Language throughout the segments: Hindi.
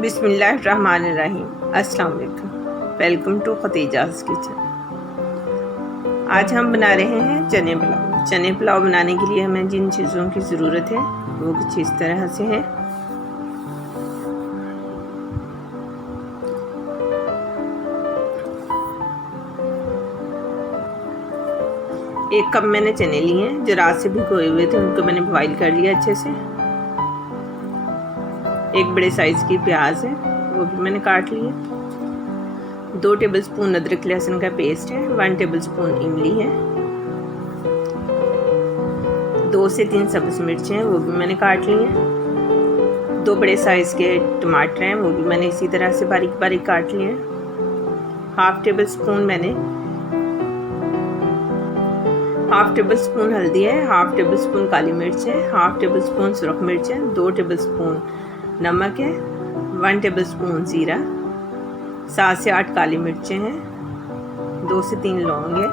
बिस्मिल्लाहिर्रहमानिर्रहीम। अस्सलाम वालेकुम। Welcome to Khatija's kitchen. आज हम बना रहे हैं चने पुलाव। चने पुलाव बनाने के लिए हमें जिन चीज़ों की ज़रूरत है वो कुछ इस तरह से है। एक कप मैंने चने लिए हैं जो रात से भिगोए हुए थे, उनको मैंने बॉइल कर लिया अच्छे से। एक बड़े साइज़ की प्याज है, वो भी मैंने काट लिया। 2 टेबलस्पून अदरक लहसुन का पेस्ट है। 1 टेबलस्पून इमली है। 2 से 3 सब्ज़ मिर्चें हैं, वो भी मैंने काट ली हैं। 2 बड़े साइज़ के टमाटर हैं, वो भी मैंने इसी तरह से बारीक बारीक काट लिए हैं। हाफ टेबल स्पून हल्दी है। हाफ टेबल स्पून काली मिर्च है। हाफ टेबल स्पून सुरख मिर्च है। 2 टेबल स्पून नमक है। 1 टेबल स्पून ज़ीरा। 7 से 8 काली मिर्चें हैं। 2 से 3 लौंग है।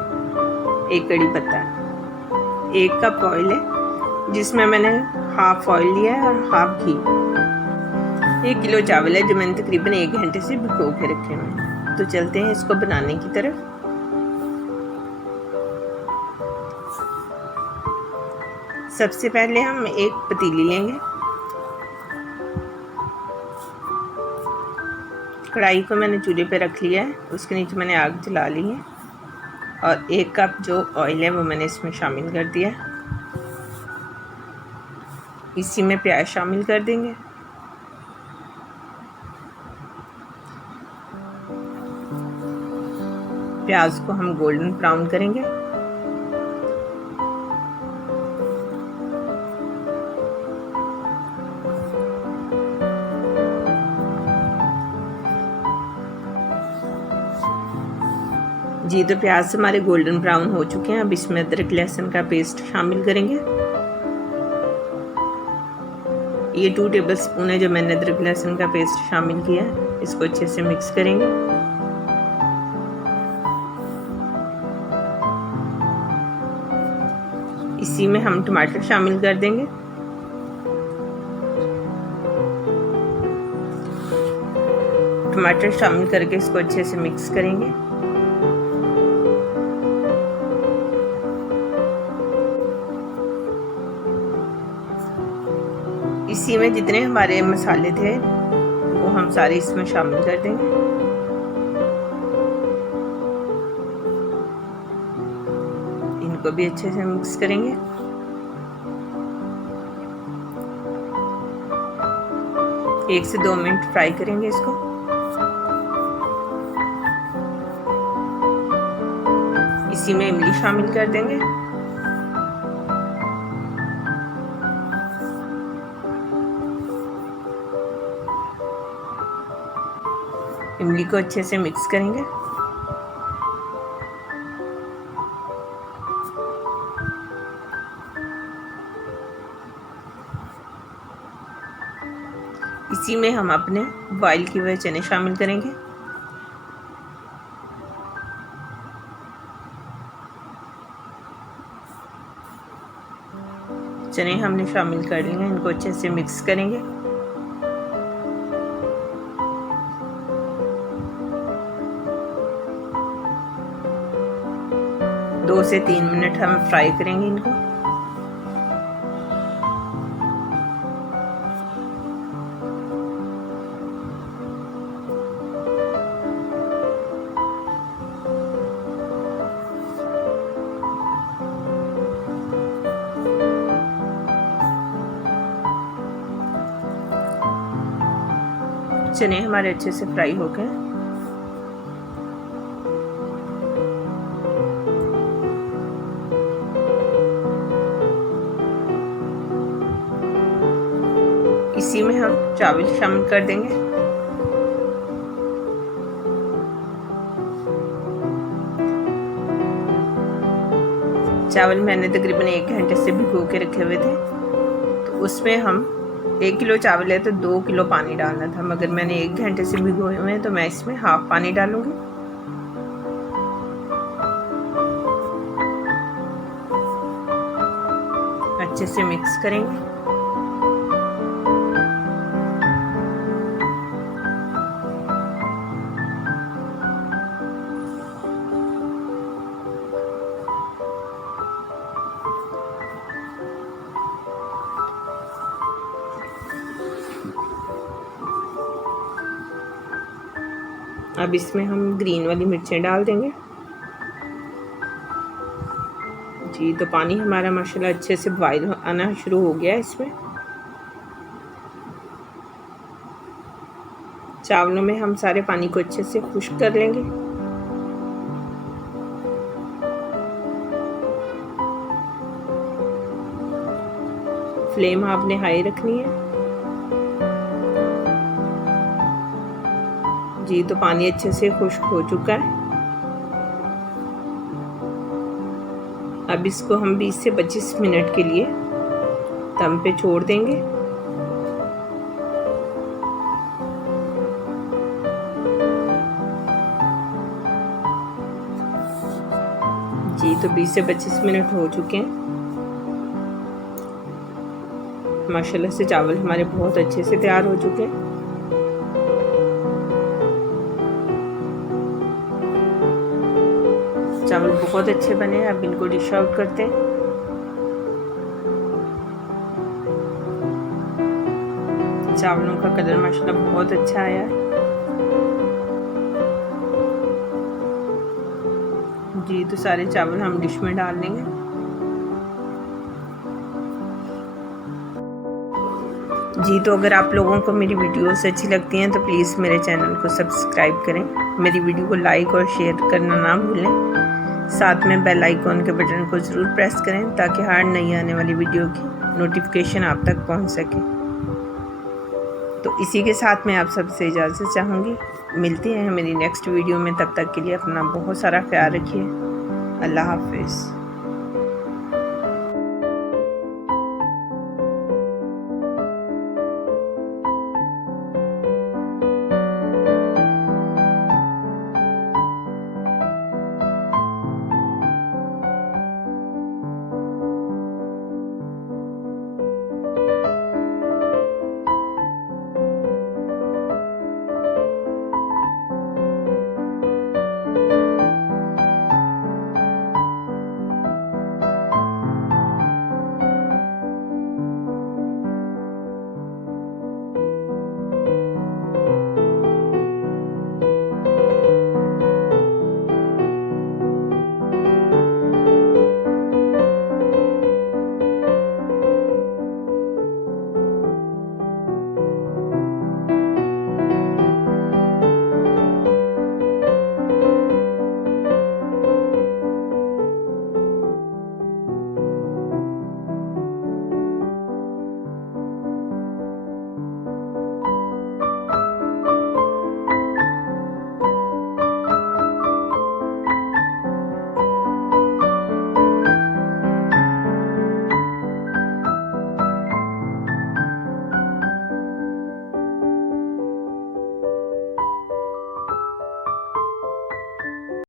1 कड़ी पत्ता है। 1 कप ऑयल है जिसमें मैंने हाफ ऑयल लिया है और हाफ घी। 1 किलो चावल है जो मैंने तकरीबन 1 घंटे से भिगो के रखे हुए हैं। तो चलते हैं इसको बनाने की तरफ। सबसे पहले हम एक पतीली लेंगे। कढ़ाई को मैंने चूल्हे पे रख लिया है, उसके नीचे मैंने आग जला ली है और 1 कप जो ऑयल है वो मैंने इसमें शामिल कर दिया। इसी में प्याज शामिल कर देंगे। प्याज को हम गोल्डन ब्राउन करेंगे। जी, तो प्याज हमारे गोल्डन ब्राउन हो चुके हैं। अब इसमें अदरक लहसुन का पेस्ट शामिल करेंगे। ये 2 टेबलस्पून है जो मैंने अदरक लहसुन का पेस्ट शामिल किया है। इसको अच्छे से मिक्स करेंगे। इसी में हम टमाटर शामिल कर देंगे। टमाटर शामिल करके इसको अच्छे से मिक्स करेंगे। इसी में जितने हमारे मसाले थे वो हम सारे इसमें शामिल कर देंगे। इनको भी अच्छे से मिक्स करेंगे। एक से 2 मिनट फ्राई करेंगे इसको। इसी में इमली शामिल कर देंगे। इमली को अच्छे से मिक्स करेंगे। इसी में हम अपने बॉईल किए हुए चने शामिल करेंगे। चने हमने शामिल कर लिए हैं, इनको अच्छे से मिक्स करेंगे। दो से 3 मिनट हम फ्राई करेंगे इनको। चने हमारे अच्छे से फ्राई हो गए। इसी में हम चावल शामिल कर देंगे। चावल मैंने तकरीबन 1 घंटे से भिगो के रखे हुए थे। तो उसमें हम 1 किलो चावल है तो 2 किलो पानी डालना था, मगर मैंने 1 घंटे से भिगोए हुए हैं तो मैं इसमें हाफ पानी डालूंगी। अच्छे से मिक्स करेंगे। अब इसमें हम ग्रीन वाली मिर्चें डाल देंगे। जी, तो पानी हमारा माशाल्लाह अच्छे से बॉयल आना शुरू हो गया है। इसमें चावलों में हम सारे पानी को अच्छे से खुश्क कर लेंगे। फ्लेम आपने हाई रखनी है। जी, तो पानी अच्छे से खुश्क हो चुका है। अब इसको हम 20 से 25 मिनट के लिए दम पे छोड़ देंगे। जी, तो 20 से 25 मिनट हो चुके हैं। माशाल्लाह से चावल हमारे बहुत अच्छे से तैयार हो चुके हैं। चावल बहुत अच्छे बने हैं। अब इनको डिश आउट करते हैं। चावलों का कलर माशाल्लाह बहुत अच्छा आया है। जी, तो सारे चावल हम डिश में डाल लेंगे। जी, तो अगर आप लोगों को मेरी वीडियोस अच्छी लगती हैं तो प्लीज़ मेरे चैनल को सब्सक्राइब करें। मेरी वीडियो को लाइक और शेयर करना ना भूलें। साथ में बेल आइकॉन के बटन को ज़रूर प्रेस करें ताकि हर नई आने वाली वीडियो की नोटिफिकेशन आप तक पहुंच सके। तो इसी के साथ मैं आप सबसे इजाज़त चाहूँगी। मिलते हैं मेरी नेक्स्ट वीडियो में। तब तक के लिए अपना बहुत सारा ख्याल रखिए। अल्लाह हाफिज़।